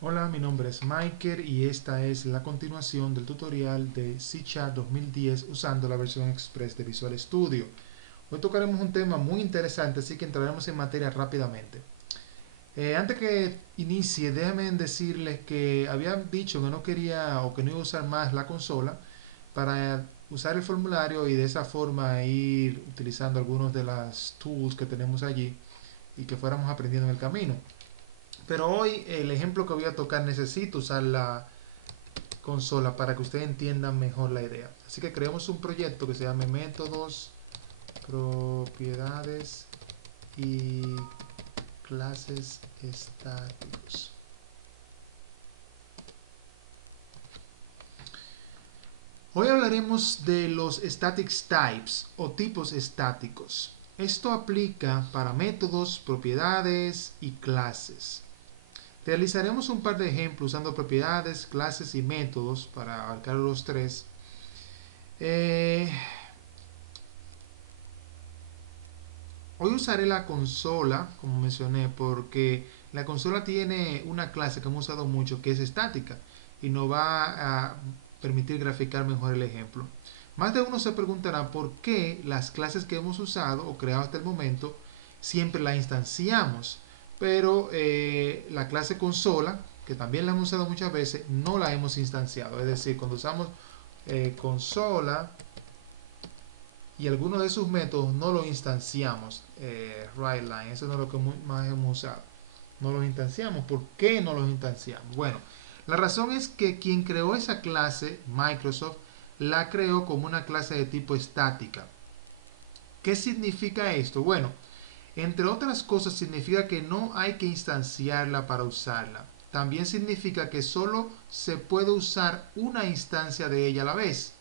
Hola, mi nombre es Michael y esta es la continuación del tutorial de C# 2010 usando la versión Express de Visual Studio. Hoy tocaremos un tema muy interesante, así que entraremos en materia rápidamente. Antes que inicie, déjenme decirles que había dicho que no quería o que no iba a usar más la consola para usar el formulario y de esa forma ir utilizando algunos de las tools que tenemos allí y que fuéramos aprendiendo en el camino. Pero hoy el ejemplo que voy a tocar necesito usar la consola para que ustedes entiendan mejor la idea. Así que creamos un proyecto que se llame métodos, propiedades y clases estáticos. Hoy hablaremos de los static types o tipos estáticos. Esto aplica para métodos, propiedades y clases. Realizaremos un par de ejemplos usando propiedades, clases y métodos para abarcar los tres. Eh, Hoy usaré la consola, como mencioné, porque la consola tiene una clase que hemos usado mucho que es estática y nos va a permitir graficar mejor el ejemplo. Más de uno se preguntará por qué las clases que hemos usado o creado hasta el momento siempre la instanciamos, pero la clase consola, que también la hemos usado muchas veces, no la hemos instanciado. Es decir, cuando usamos consola y algunos de sus métodos no los instanciamos. WriteLine, eso no es lo que más hemos usado. No los instanciamos. ¿Por qué no los instanciamos? Bueno, la razón es que quien creó esa clase, Microsoft, la creó como una clase de tipo estática. ¿Qué significa esto? Bueno, entre otras cosas significa que no hay que instanciarla para usarla. También significa que solo se puede usar una instancia de ella a la vez.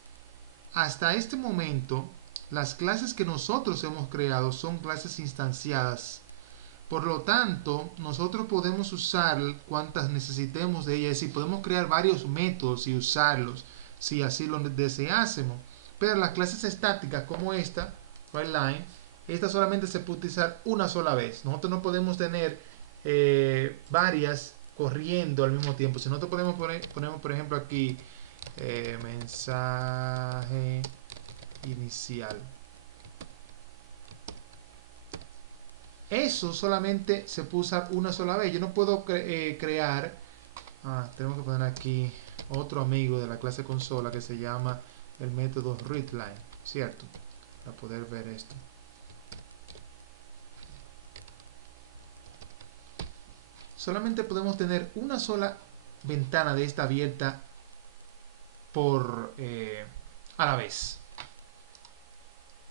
Hasta este momento, las clases que nosotros hemos creado son clases instanciadas. Por lo tanto, nosotros podemos usar cuantas necesitemos de ellas, es decir, podemos crear varios métodos y usarlos si así lo deseásemos. Pero las clases estáticas como esta, WriteLine, esta solamente se puede utilizar una sola vez. Nosotros no podemos tener varias corriendo al mismo tiempo. Si nosotros ponemos por ejemplo aquí mensaje inicial. Eso solamente se puede usar una sola vez. Yo no puedo crear. Tenemos que poner aquí otro amigo de la clase consola que se llama el método readline, ¿cierto? Para poder ver esto. Solamente podemos tener una sola ventana de esta abierta por a la vez.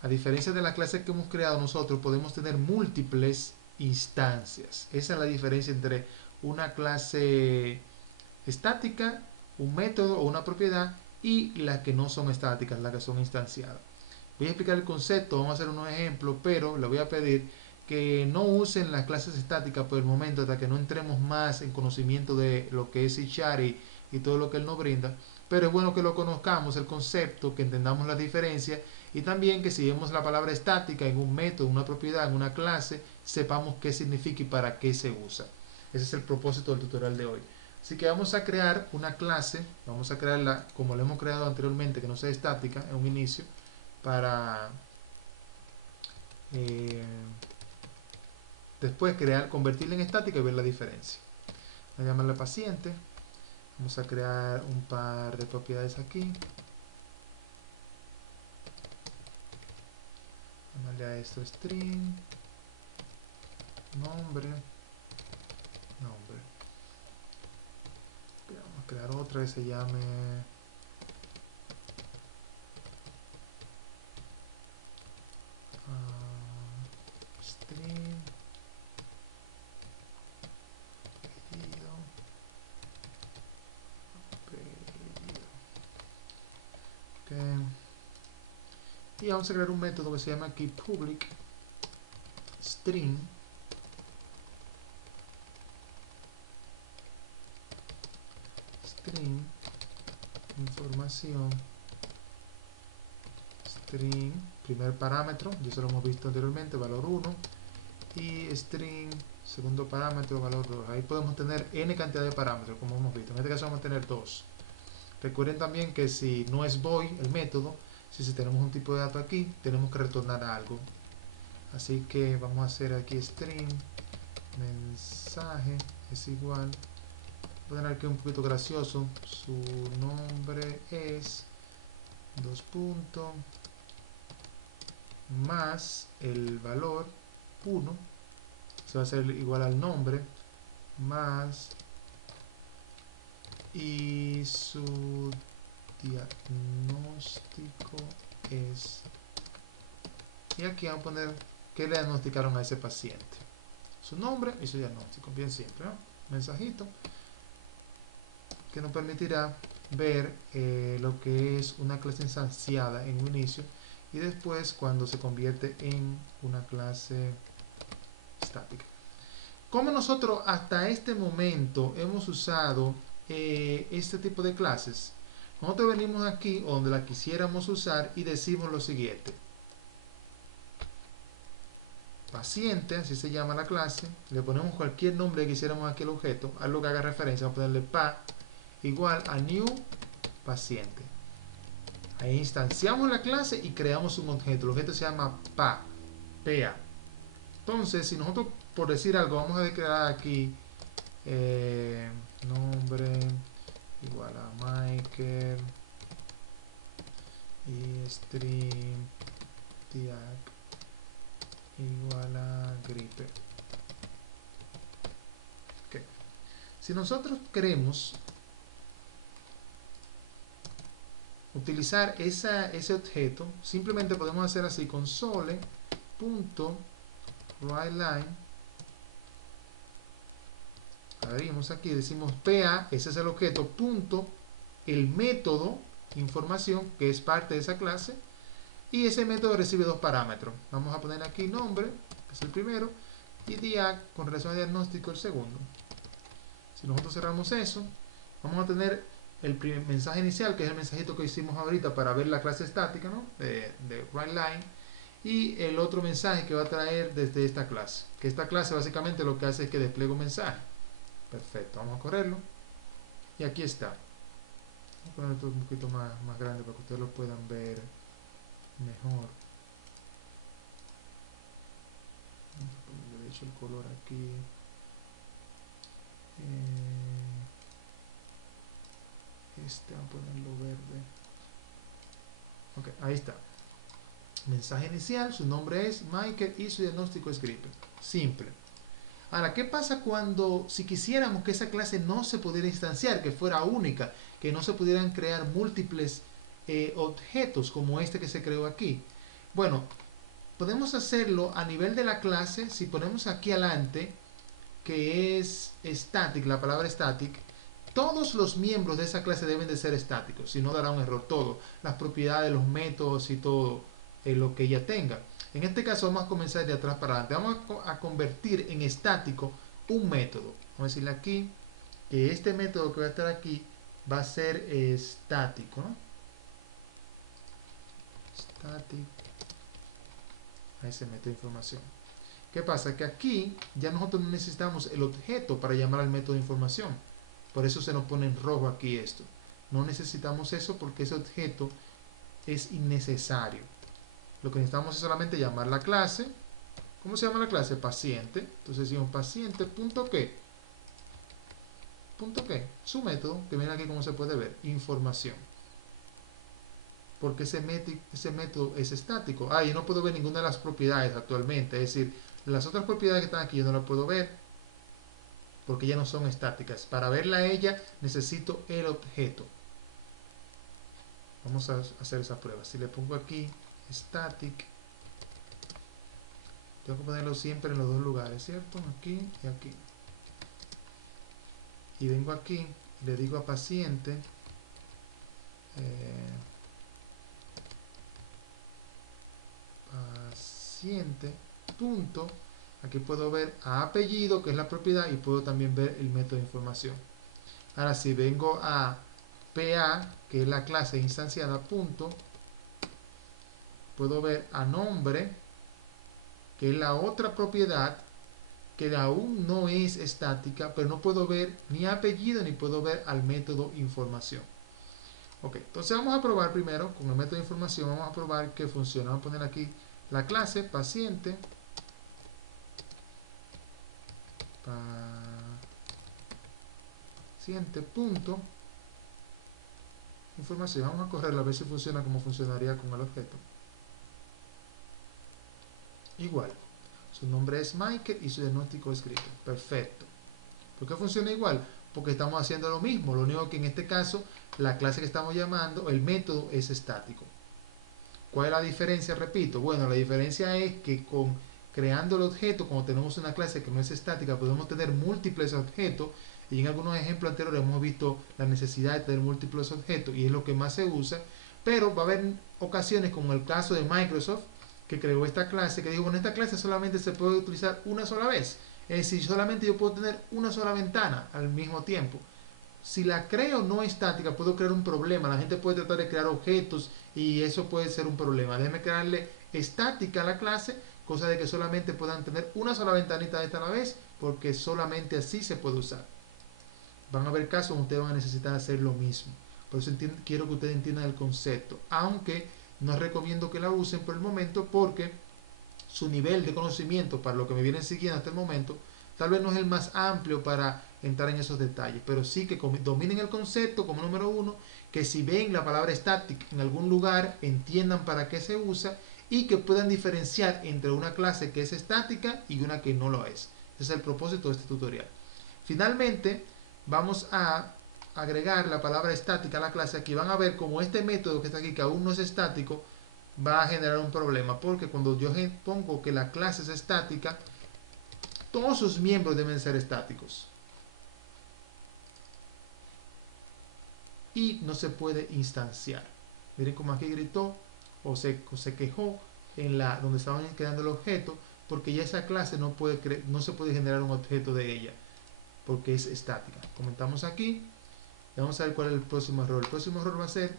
A diferencia de la clase que hemos creado nosotros, podemos tener múltiples instancias. Esa es la diferencia entre una clase estática, un método o una propiedad y las que no son estáticas, las que son instanciadas. Voy a explicar el concepto, vamos a hacer unos ejemplos, pero le voy a pedir que no usen las clases estáticas por el momento hasta que no entremos más en conocimiento de lo que es C# y todo lo que él nos brinda. Pero es bueno que lo conozcamos, el concepto, que entendamos la diferencia y también que si vemos la palabra estática en un método, en una propiedad, en una clase, sepamos qué significa y para qué se usa. Ese es el propósito del tutorial de hoy. Así que vamos a crear una clase, vamos a crearla como la hemos creado anteriormente, que no sea estática, en un inicio, para eh, después convertirla en estática y ver la diferencia. Voy a llamarle paciente, vamos a crear un par de propiedades aquí, llamarle a esto string, nombre, nombre. Vamos a crear otra que se llame string pedido, pedido. Okay. Y vamos a crear un método que se llama aquí public string string información string primer parámetro, ya se lo hemos visto anteriormente, valor 1 y string segundo parámetro, valor 2. Ahí podemos tener n cantidad de parámetros, como hemos visto. En este caso vamos a tener 2. Recuerden también que si no es void el método, si tenemos un tipo de dato aquí, tenemos que retornar algo. Así que vamos a hacer aquí string mensaje es igual. Voy a poner aquí un poquito gracioso. Su nombre es 2 puntos más el valor 1. Se va a hacer igual al nombre más y su diagnóstico es, y aquí vamos a poner que le diagnosticaron a ese paciente, su nombre y su diagnóstico, bien simple, ¿no? Mensajito que nos permitirá ver lo que es una clase instanciada en un inicio y después cuando se convierte en una clase estática. Como nosotros hasta este momento hemos usado este tipo de clases, nosotros venimos aquí donde la quisiéramos usar y decimos lo siguiente: paciente, así se llama la clase, le ponemos cualquier nombre que quisiéramos aquí al objeto, algo que haga referencia, vamos a ponerle pa igual a new paciente. Ahí instanciamos la clase y creamos un objeto. El objeto se llama pa. Entonces, si nosotros, por decir algo, vamos a declarar aquí nombre igual a Michael y string diag igual a gripe. Okay. Si nosotros queremos utilizar ese objeto, simplemente podemos hacer así: console.writeLine. Abrimos aquí, decimos pa, ese es el objeto, punto, el método información que es parte de esa clase, y ese método recibe dos parámetros. Vamos a poner aquí nombre, que es el primero, y diag con relación al diagnóstico el segundo. Si nosotros cerramos eso, vamos a tener el primer mensaje inicial, que es el mensajito que hicimos ahorita para ver la clase estática, ¿no? de writeLine, y el otro mensaje que va a traer desde esta clase, que esta clase básicamente lo que hace es que despliega un mensaje. Perfecto, vamos a correrlo y aquí está. Voy a poner esto un poquito más grande para que ustedes lo puedan ver mejor. Vamos a ponerle de hecho el color aquí. Vamos a ponerlo verde. Ok, ahí está. Mensaje inicial, su nombre es Michael y su diagnóstico es gripe. Simple. Ahora, ¿qué pasa cuando, si quisiéramos que esa clase no se pudiera instanciar, que fuera única, que no se pudieran crear múltiples objetos como este que se creó aquí? Bueno, podemos hacerlo a nivel de la clase. Si ponemos aquí adelante, que es static, la palabra static, todos los miembros de esa clase deben de ser estáticos, si no dará un error todo, las propiedades, los métodos y todo lo que ella tenga. En este caso vamos a comenzar de atrás para adelante. Vamos a convertir en estático un método. Vamos a decirle aquí que este método que va a estar aquí va a ser estático, ¿no? Static. Ahí se mete información. ¿Qué pasa? Que aquí ya nosotros no necesitamos el objeto para llamar al método de información. Por eso se nos pone en rojo aquí esto. No necesitamos eso porque ese objeto es innecesario. Lo que necesitamos es solamente llamar la clase. ¿Cómo se llama la clase? Paciente. Entonces decimos paciente punto qué. Punto qué. Su método, que miren aquí como se puede ver. Información. Porque ese método es estático. Yo no puedo ver ninguna de las propiedades actualmente. Es decir, las otras propiedades que están aquí yo no las puedo ver porque ya no son estáticas. Para verla a ella necesito el objeto. Vamos a hacer esa prueba. Si le pongo aquí static, tengo que ponerlo siempre en los dos lugares, ¿cierto? Aquí y aquí. Y vengo aquí y le digo a paciente paciente punto, aquí puedo ver a apellido, que es la propiedad, y puedo también ver el método de información. Ahora si vengo a PA, que es la clase instanciada, punto, puedo ver a nombre, que es la otra propiedad, que aún no es estática, pero no puedo ver ni apellido ni puedo ver al método información. Ok, entonces vamos a probar primero con el método de información, vamos a probar que funciona. Vamos a poner aquí la clase paciente. Paciente punto información. Vamos a correrla a ver si funciona como funcionaría con el objeto. Igual, su nombre es Michael y su diagnóstico es escrito. Perfecto. ¿Por qué funciona igual? Porque estamos haciendo lo mismo, lo único que en este caso la clase que estamos llamando, el método es estático. ¿Cuál es la diferencia? Repito, bueno, la diferencia es que creando el objeto, como tenemos una clase que no es estática, podemos tener múltiples objetos, y en algunos ejemplos anteriores hemos visto la necesidad de tener múltiples objetos y es lo que más se usa, pero va a haber ocasiones como el caso de Microsoft, que creó esta clase, que dijo, bueno, esta clase solamente se puede utilizar una sola vez, es decir, solamente yo puedo tener una sola ventana al mismo tiempo. Si la creo no estática, puedo crear un problema. La gente puede tratar de crear objetos y eso puede ser un problema. Déjeme crearle estática a la clase, cosa de que solamente puedan tener una sola ventanita de esta a la vez, porque solamente así se puede usar. Van a haber casos donde ustedes van a necesitar hacer lo mismo. Por eso quiero que ustedes entiendan el concepto. Aunque no recomiendo que la usen por el momento, porque su nivel de conocimiento para lo que me vienen siguiendo hasta el momento tal vez no es el más amplio para entrar en esos detalles, pero sí que dominen el concepto como número uno, que si ven la palabra static en algún lugar entiendan para qué se usa y que puedan diferenciar entre una clase que es estática y una que no lo es. Ese es el propósito de este tutorial. Finalmente vamos a agregar la palabra estática a la clase. Aquí van a ver como este método que está aquí, que aún no es estático, va a generar un problema, porque cuando yo pongo que la clase es estática, todos sus miembros deben ser estáticos y no se puede instanciar. Miren como aquí gritó o se quejó en donde estaban creando el objeto, porque ya esa clase no se puede generar un objeto de ella porque es estática. Comentamos aquí y vamos a ver cuál es el próximo error. El próximo error va a ser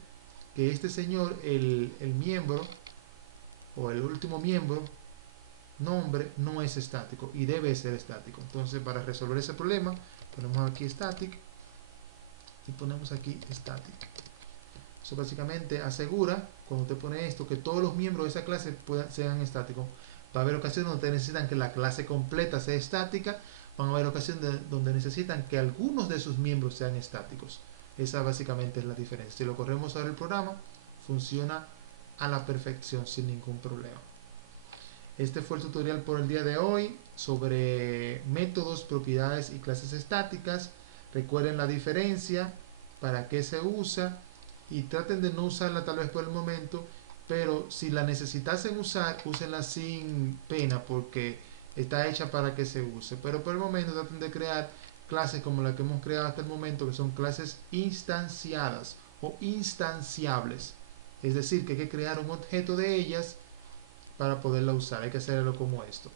que este señor, el miembro o el último miembro, nombre, no es estático y debe ser estático. Entonces, para resolver ese problema, ponemos aquí static y ponemos aquí static. Eso básicamente asegura, cuando usted pone esto, que todos los miembros de esa clase sean estáticos. Va a haber ocasiones donde necesitan que la clase completa sea estática, van a haber ocasiones donde necesitan que algunos de sus miembros sean estáticos. Esa básicamente es la diferencia. Si lo corremos ahora el programa, funciona a la perfección sin ningún problema. Este fue el tutorial por el día de hoy sobre métodos, propiedades y clases estáticas. Recuerden la diferencia, para qué se usa y traten de no usarla tal vez por el momento, pero si la necesitasen usar, úsenla sin pena porque está hecha para que se use. Pero por el momento traten de crear clases como la que hemos creado hasta el momento, que son clases instanciadas o instanciables. Es decir, que hay que crear un objeto de ellas para poderla usar. Hay que hacerlo como esto.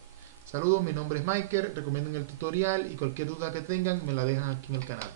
Saludos, mi nombre es Michael, recomienden el tutorial y cualquier duda que tengan me la dejan aquí en el canal.